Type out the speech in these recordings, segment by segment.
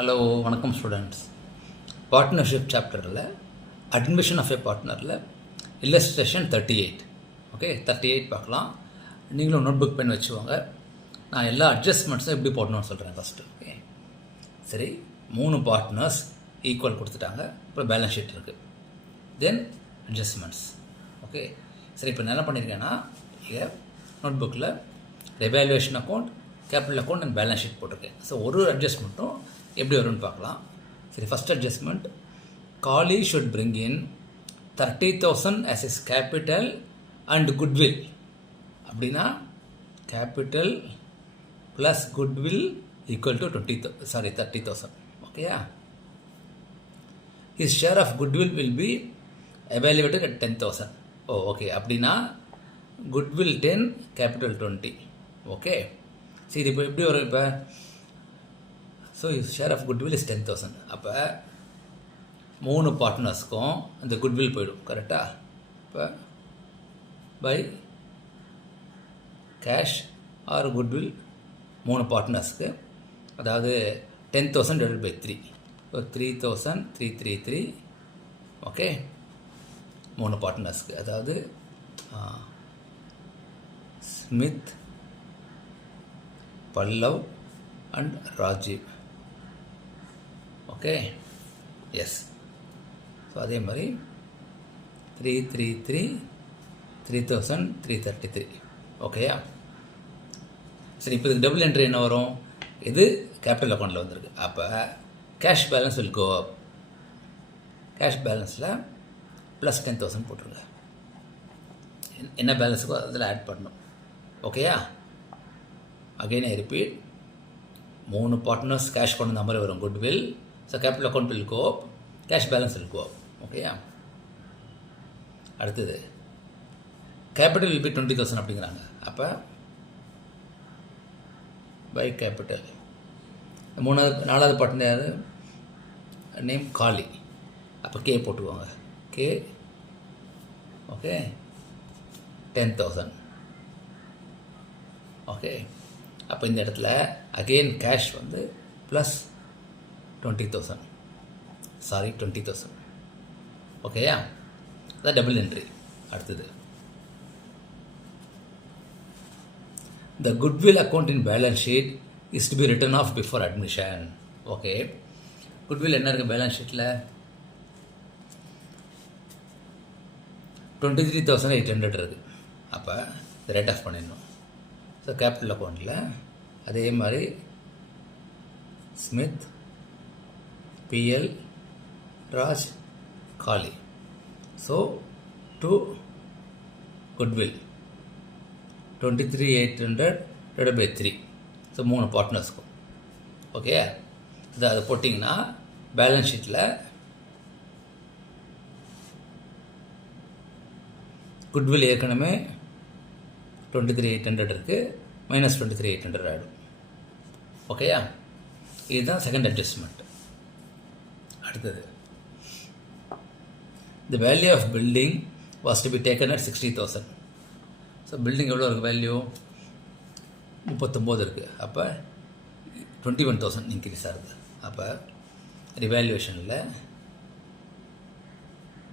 Hello, வணக்கம் students. Partnership சாப்டரில் admission of a பார்ட்னரில் இல்லஸ்ட்ரேஷன் 38. ஓகே, 38 பார்க்கலாம். நீங்களும் நோட் புக் பென் வச்சுவாங்க. நான் எல்லா அட்ஜஸ்ட்மெண்ட்ஸும் எப்படி போடணும்னு சொல்கிறேன் ஃபஸ்ட்டு. ஓகே, சரி. 3 பார்ட்னர்ஸ் ஈக்குவல் கொடுத்துட்டாங்க. அப்புறம் பேலன்ஸ் ஷீட் இருக்குது. தென் அட்ஜஸ்ட்மெண்ட்ஸ். ஓகே, சரி. இப்போ நான் என்ன பண்ணியிருக்கேன்னா, இங்கே நோட் புக்கில் ரெவாலுவேஷன் account, capital account and balance sheet போட்டிருக்கேன். ஸோ ஒரு அட்ஜஸ்ட்மெண்ட்டும் எப்படி வரும்னு பார்க்கலாம். சரி, ஃபஸ்ட் அட்ஜஸ்ட்மெண்ட், காலி should bring in 30,000 as his capital and goodwill. அப்படின்னா capital plus goodwill equal to 30,000. ஓகேயா? his share of goodwill will be evaluated at 10,000. Okay. அப்படின்னா குட்வில் 10, கேபிட்டல் 20. ஓகே, சரி. இப்போ எப்படி வரும்? இப்போ so share of goodwill is 10,000. அப்போ 3 பார்ட்னர்ஸ்க்கும் அந்த குட்வில் போயிடும். கரெக்டாக? இப்போ பை கேஷ் ஆர் குட்வில் 3 பார்ட்னர்ஸ்க்கு, அதாவது 10,000 டிவைட் பை 3. இப்போ 3,333. ஓகே, 3 பார்ட்னர்ஸ்க்கு, அதாவது Smith, Pallav and Rajeev. Okay, yes. So அதே மாதிரி 333, 3,333. ஓகேயா? சரி, இப்போ இதுக்கு டபுள் என்ட்ரி என்ன வரும்? இது கேபிட்டல் அக்கௌண்ட்டில் வந்திருக்கு. அப்போ cash balance will go up. Cash பேலன்ஸில் ப்ளஸ் 10,000 போட்டுருங்க. என்ன பேலன்ஸுக்கோ அதில் ஆட் பண்ணணும். ஓகேயா? Again I repeat, 3 partners cash கொண்டு வந்த மாதிரி வரும் goodwill. So capital account will go up, cash balance will go up. ஓகேயா? அடுத்தது கேபிட்டல் வில் பி 20,000 அப்படிங்கிறாங்க. அப்போ பை கேபிட்டல் 4வது பார்ட்னர் யார்? நேம் காலி. அப்போ கே போட்டுக்குவாங்க. கே. ஓகே, 10,000. ஓகே, அப்போ இந்த இடத்துல அகெயின் கேஷ் வந்து ப்ளஸ் 20,000. 20,000. ஓகேயா? அதான் டபுள் என்ட்ரி. அடுத்தது, the goodwill account in balance sheet is to be written off before admission. Okay, goodwill என்ன இருக்குது பேலன்ஸ் ஷீட்டில்? 23,800 இருக்குது. அப்போ ரைட் ஆஃப் பண்ணிடணும். ஸோ கேபிட்டல் அக்கௌண்ட்டில் அதே மாதிரி ஸ்மித், பிஎல், Raj, Kali. So to goodwill 23,800 divide by 3. So 3 பார்ட்னர்ஸ்க்கும். ஓகே, அதை போட்டிங்கன்னா பேலன்ஸ் ஷீட்டில் குட்வில் ஏற்கனவே 23,800 இருக்குது, மைனஸ் 23,800 ஆகிடும். ஓகேயா? இதுதான் செகண்ட் அட்ஜஸ்ட்மெண்ட். அடுத்தது, the value of building was to be taken at 60,000. So building எவ்வளோ இருக்குது? வேல்யூ 39 இருக்குது. அப்போ 21,000 இன்க்ரீஸ் ஆகுது. அப்போ ரிவேல்யூவேஷனில்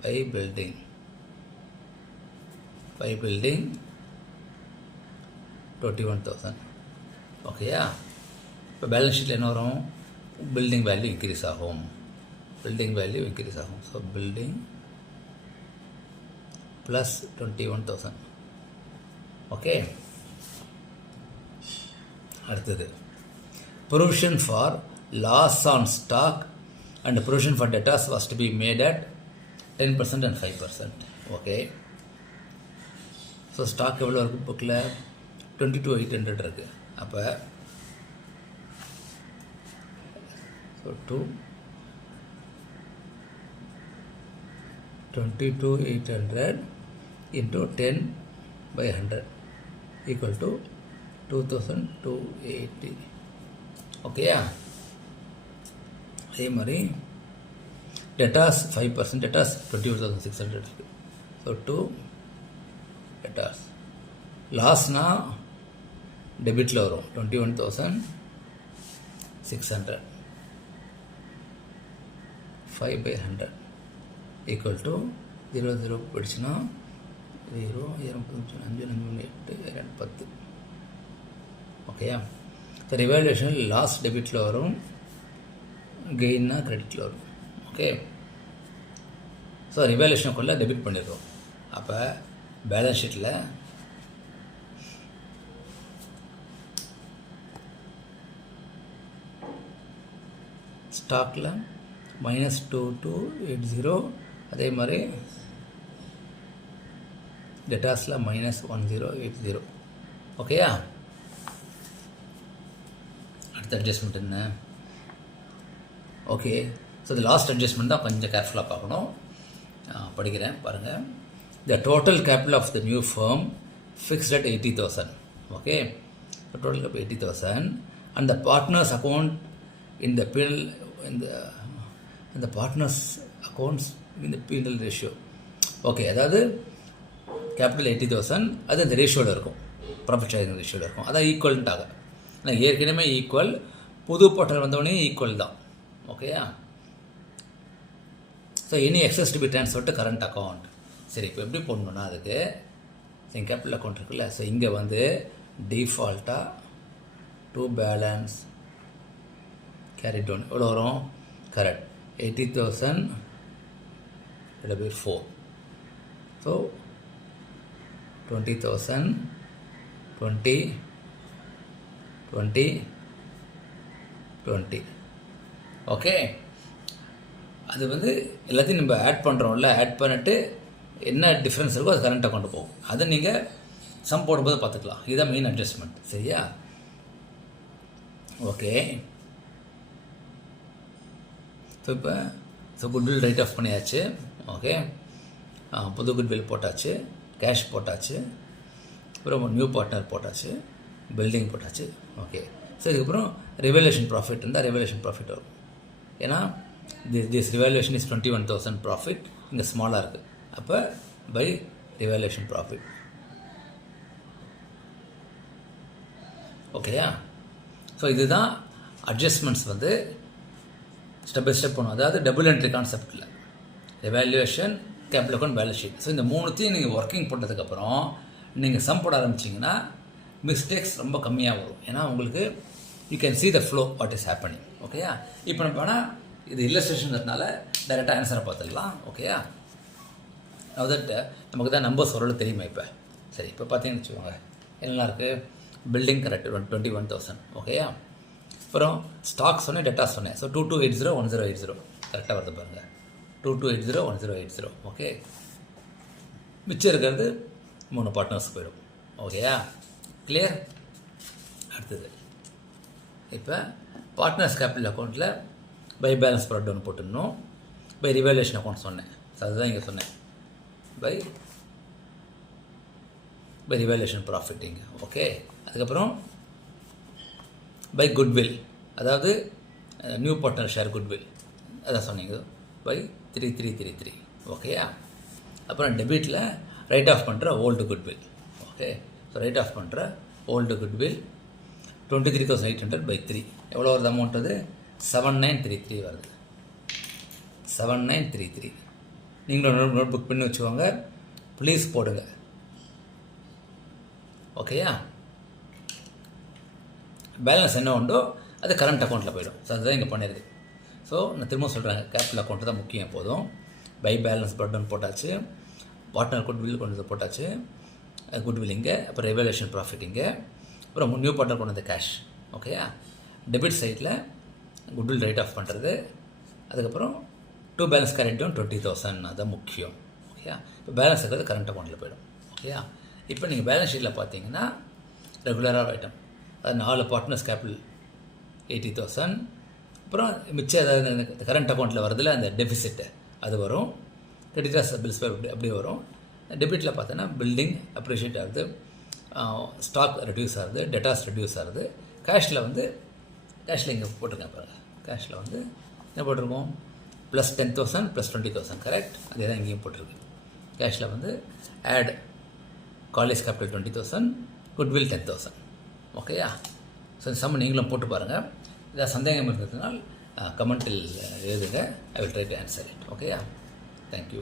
பை பில்டிங் 21,000. ஓகேயா? இப்போ பேலன்ஸ் ஷீட்டில் என்ன வரும்? பில்டிங் வேல்யூ இன்க்ரீஸ் ஆகும். So building plus 21,000. ஓகே, அடுத்தது, provision for loss on stock and provision for debtors was to be made at 10% and 5%. Okay, so stock எவ்வளோ இருக்குது புக்கில்? 22,800 இருக்குது. அப்போ so 22,800 into 10 by 100 equal to 2,280. ஓகேயா? அதே மாதிரி டெட்டாஸ் 5%, டெட்டாஸ் 21,600 இருக்குது. So 2 debtors. லாஸ்னா டெபிட்டில் வரும் 21,600. 5/100 ஈக்குவல் டு 0 போயிடுச்சுன்னா 0 5 5 8 10. ஓகேயா? ஸோ ரிவால்யூஷன் லாஸ்ட் டெபிட்டில் வரும், கெயின்னா கிரெடிட்டில் வரும். ஓகே, ஸோ ரிவால்யூஷனுக்குள்ளே டெபிட் பண்ணிடுறோம். அப்போ பேலன்ஸ் ஷீட்டில் ஸ்டாக்கில் -2280, அதே மாதிரி டெட்டாஸில் -1080. ஓகேயா? அடுத்த அட்ஜஸ்ட்மெண்ட் என்ன? ஓகே, ஸோ இந்த லாஸ்ட் அட்ஜஸ்ட்மெண்ட் தான் கொஞ்சம் கேர்ஃபுல்லாக பார்க்கணும். படிக்கிறேன் பாருங்கள். The total capital of the new firm fixed at 80,000. Okay, total capital 80,000 and the partners account in the P&L in the partners accounts in the P&L ratio. Okay, அதாவது capital 80,000 அது அந்த ரேஷியோவில் இருக்கும், ப்ராஃபிட் ஷேரிங் ரேஷியோவில் இருக்கும். அதான் ஈக்குவல்ட்டாக. ஆனால் ஏற்கனவே ஈக்குவல், புது பார்ட்னர் வந்தவொடனே ஈக்குவல் தான். ஓகேயா? So any excess to be transfer to current account. சரி, இப்போ எப்படி போடணுன்னா அதுக்கு எங்கள் கேபிட்டல் அக்கௌண்ட் இருக்குல்ல, ஸோ இங்கே வந்து டிஃபால்ட்டாக டு பேலன்ஸ் கேரி டவுன் எவ்வளோ வரும்? கரெக்ட் 80,000 / 4. ஸோ 20,000 20 20 20. ஓகே, அது வந்து எல்லாத்தையும் நம்ம ஆட் பண்ணுறோம்ல, ஆட் பண்ணிட்டு என்ன டிஃப்ரென்ஸ் இருக்கோ அது கரண்ட் அக்கௌண்ட் போகும். அதை நீங்கள் சம் போடும்போது பார்த்துக்கலாம். இதுதான் மெயின் அட்ஜஸ்ட்மெண்ட். சரியா? Okay, so goodwill write off பண்ணியாச்சு. ஓகே, புது குட்வில் போட்டாச்சு, கேஷ் போட்டாச்சு, அப்புறம் நியூ பார்ட்னர் போட்டாச்சு, பில்டிங் போட்டாச்சு. ஓகே, ஸோ இதுக்கப்புறம் ரிவல்யூஷன் ப்ராஃபிட் இருந்தால் ரிவல்யூஷன் ப்ராஃபிட் வரும். ஏன்னா திஸ் ரிவல்யூஷன் இஸ் 21,000 ப்ராஃபிட், இங்கே ஸ்மாலாக இருக்குது. அப்போ பை ரிவல்யூஷன் ப்ராஃபிட். ஓகேயா? ஸோ இதுதான் அட்ஜஸ்ட்மெண்ட்ஸ் வந்து ஸ்டெப் பை ஸ்டெப் பண்ணும். அதாவது டபுள் என்ட்ரி கான்செப்டில் evaluation, capital account, balance sheet. So இந்த மூணுத்தையும் நீங்கள் ஒர்க்கிங் போட்டதுக்கப்புறம் நீங்கள் சம் போட ஆரம்பிச்சிங்கன்னா மிஸ்டேக்ஸ் ரொம்ப கம்மியாக வரும். ஏன்னா உங்களுக்கு you can see the flow what is happening. ஓகேயா? இப்போ நம்ம வேணால் இது இல்லஸ்ட்ரேஷன்றதுனால டைரெக்டாக ஆன்சரை பார்த்துடலாம். ஓகேயா? தட் நமக்கு தான் நம்பர்ஸ் ஓரளவு தெரியுமா இப்போ. சரி, இப்போ பார்த்தீங்கன்னு வச்சுக்கோங்க, என்னெல்லாம் இருக்குது? Building correct 21,000. ஓகேயா? அப்புறம் ஸ்டாக் சொன்னேன், டெட்டா சொன்னேன். ஸோ 2280 1080 கரெக்டாக வருது பாருங்கள். 2280 1080. ஓகே, மிச்சம் இருக்கிறது 3 பார்ட்னர்ஸ் போயிடும். ஓகேயா? கிளியர்? அடுத்தது இப்போ பார்ட்னர்ஸ் கேபிட்டல் அக்கௌண்ட்டில் பை பேலன்ஸ் ப்ராடக்ட் ஒன்று போட்டுடணும். பை ரிவாலுவேஷன் அக்கௌண்ட் சொன்னேன், ஸோ அதுதான் இங்கே சொன்னேன். பை ரிவாலுவேஷன் ப்ராஃபிட் இங்கே. ஓகே, அதுக்கப்புறம் பை குட்வில், அதாவது நியூ பார்ட்னர் ஷேர் குட்வில், அதான் சொன்னீங்க, பை 3333. ஓகேயா? அப்புறம் டெபிட்டில் ரைட் ஆஃப் பண்ணுற old goodwill. Okay, so write off பண்ணுற ஓல்டு குட்வில் 23,800 by 3. எவ்வளோ வருது அமௌண்ட்? அது 7933 வருது. 7933. நீங்களும் நோட் புக் பண்ணி வச்சுக்கோங்க, ப்ளீஸ் போடுங்க. ஓகேயா? பேலன்ஸ் என்ன உண்டோ அது கரண்ட் அக்கௌண்ட்டில் போயிடும். ஸோ அதுதான் இங்கே பண்ணிடுது. ஸோ நான் திரும்ப சொல்கிறேன், கேபிட்டல் அக்கௌண்ட்டு தான் முக்கியம். எப்போதும் பை பேலன்ஸ் பட்டன் போட்டாச்சு, பார்ட்னர் குட்வில் கொண்டு வந்து போட்டாச்சு, குட்வில் இங்கே, அப்புறம் ரிவாலுவேஷன் ப்ராஃபிட் இங்கே, அப்புறம் நியூ பார்ட்னர் கொண்டு வந்த கேஷ். ஓகேயா? டெபிட் சைடில் குட்வில் ரைட் ஆஃப் பண்ணுறது, அதுக்கப்புறம் டூ பேலன்ஸ் கரெக்ட் டவுன் 20,000, அதுதான் முக்கியம். ஓகேயா? இப்போ பேலன்ஸ் இருக்கிறது கரண்ட் அக்கௌண்ட்டில் போயிடும். ஓகேயா? இப்போ நீங்கள் பேலன்ஸ் ஷீட்டில் பார்த்தீங்கன்னா ரெகுலராக ஐட்டம், அது 4 பார்ட்னர்ஸ் கேபிட்டல் 80,000, அப்புறம் மிச்சம் ஏதாவது கரண்ட் அக்கௌண்ட்டில் வரதில் அந்த டெபிசிட்டு அது வரும், கிரெடிட்டர்ஸ் பில்ஸ் அப்படி வரும். டெபிட்டில் பார்த்தோன்னா பில்டிங் அப்ரிஷியேட் ஆகுது, ஸ்டாக் ரெடியூஸ் ஆகுது, டெட்டாஸ் ரெடியூஸ் ஆகுது. கேஷில் வந்து கேஷில் இங்கே போட்டிருக்கேன் பாருங்கள், கேஷில் வந்து என்ன போட்டிருக்கோம்? Plus 10,000 plus 20,000. கரெக்ட்? அதே தான் இங்கேயும் போட்டிருக்கு. கேஷில் வந்து ஆட் காலேஜ் கேபிட்டல் 20,000, குட்வில் 10,000. ஓகேயா? ஸோ இந்த சம் நீங்களும் போட்டு பாருங்கள். இதாக சந்தேகம் இருந்ததுனால் கமெண்டில் எழுதுங்க. I will try to answer it. ஓகேயா? தேங்க்யூ.